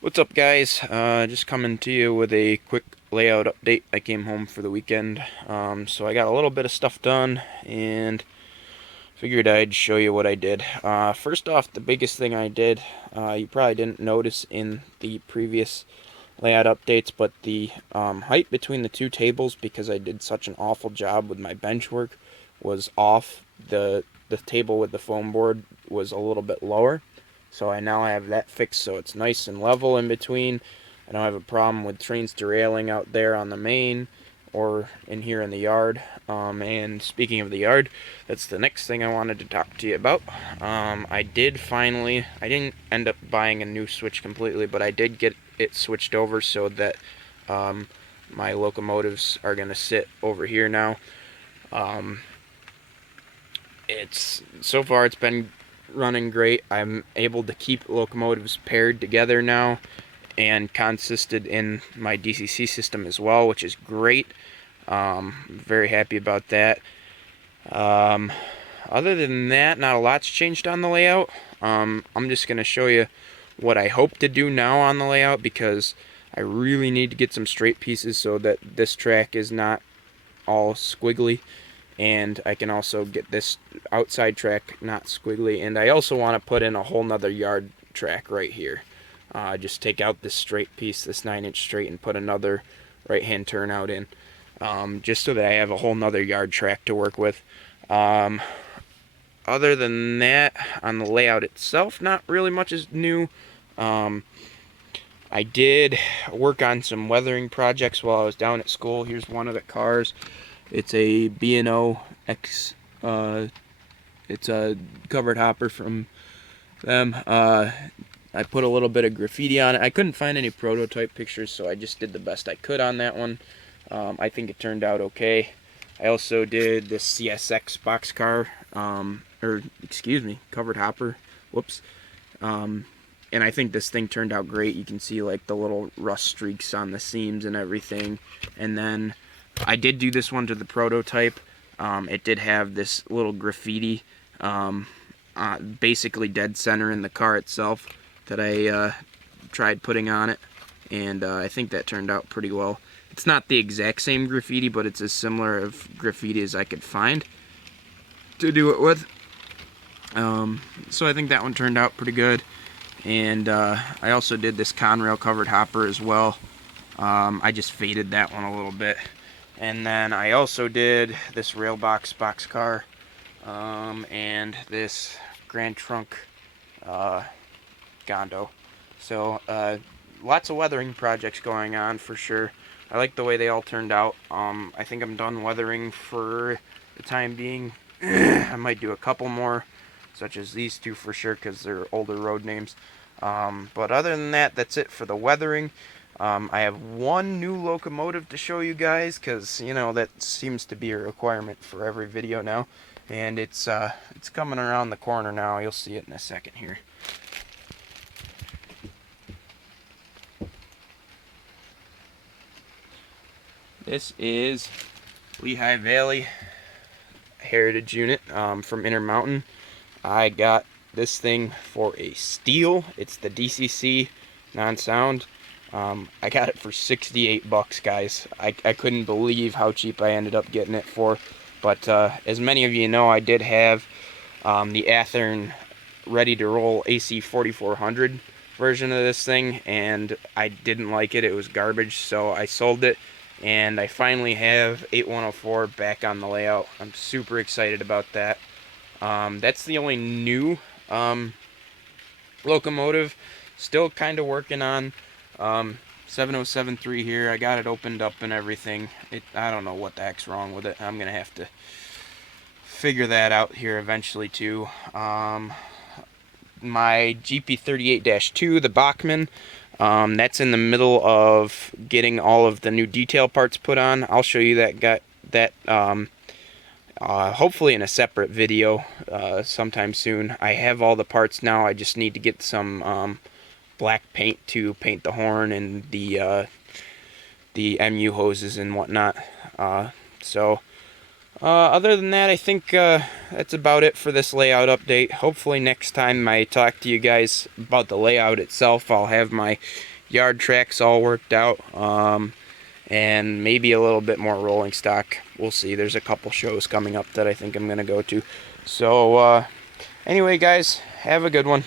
What's up, guys? Just coming to you with a quick layout update. I came home for the weekend, so I got a little bit of stuff done and figured I'd show you what I did. First off, the biggest thing I did, you probably didn't notice in the previous layout updates, but the height between the two tables, because I did such an awful job with my bench work, was off. The table with the foam board was a little bit lower. So I now have that fixed so it's nice and level in between. I don't have a problem with trains derailing out there on the main or in here in the yard. And speaking of the yard, that's the next thing I wanted to talk to you about. I didn't end up buying a new switch completely, but I did get it switched over so that my locomotives are going to sit over here now. So far it's been running great. I'm able to keep locomotives paired together now and consisted in my DCC system as well, which is great. Very happy about that. Other than that, not a lot's changed on the layout. I'm just going to show you what I hope to do now on the layout, because I really need to get some straight pieces so that this track is not all squiggly, and I can also get this outside track not squiggly, and I also want to put in a whole nother yard track right here. Just take out this straight piece, this 9-inch straight, and put another right hand turnout in, just so that I have a whole nother yard track to work with. Other than that, on the layout itself, not really much is new. I did work on some weathering projects while I was down at school. Here's one of the cars. It's a B&O X. It's a covered hopper from them. I put a little bit of graffiti on it. I couldn't find any prototype pictures, so I just did the best I could on that one. I think it turned out okay. I also did this CSX boxcar, covered hopper. Whoops. And I think this thing turned out great. You can see like the little rust streaks on the seams and everything. And then I did do this one to the prototype. It did have this little graffiti, basically dead center in the car itself, that I tried putting on it, and I think that turned out pretty well. It's not the exact same graffiti, but it's as similar of graffiti as I could find to do it with. So I think that one turned out pretty good. And I also did this Conrail covered hopper as well. I just faded that one a little bit. And then I also did this rail boxcar, and this Grand Trunk Gondo. So lots of weathering projects going on for sure. I like the way they all turned out. I think I'm done weathering for the time being. I might do a couple more, such as these two for sure, because they're older road names. But other than that, that's it for the weathering. I have one new locomotive to show you guys, because you know that seems to be a requirement for every video now, and it's coming around the corner now. You'll see it in a second here. This is Leigh Valley Heritage Unit from Intermountain. I got this thing for a steal. It's the DCC non-sound. I got it for 68 bucks, guys. I couldn't believe how cheap I ended up getting it for. But as many of you know, I did have the Athearn ready to roll AC 4400 version of this thing, and I didn't like it. It was garbage, so I sold it, and I finally have 8104 back on the layout. I'm super excited about that. That's the only new locomotive. Still kind of working on 7073 here. I got it opened up and everything. I don't know what the heck's wrong with it. I'm gonna have to figure that out here eventually too. My GP38-2, the Bachmann, that's in the middle of getting all of the new detail parts put on. I'll show you that hopefully in a separate video sometime soon. I have all the parts now. I just need to get some black paint to paint the horn and the MU hoses and whatnot. So Other than that, I think that's about it for this layout update. Hopefully next time I talk to you guys about the layout itself, I'll have my yard tracks all worked out, and maybe a little bit more rolling stock. We'll see. There's a couple shows coming up that I think I'm going to go to. So anyway, guys, have a good one.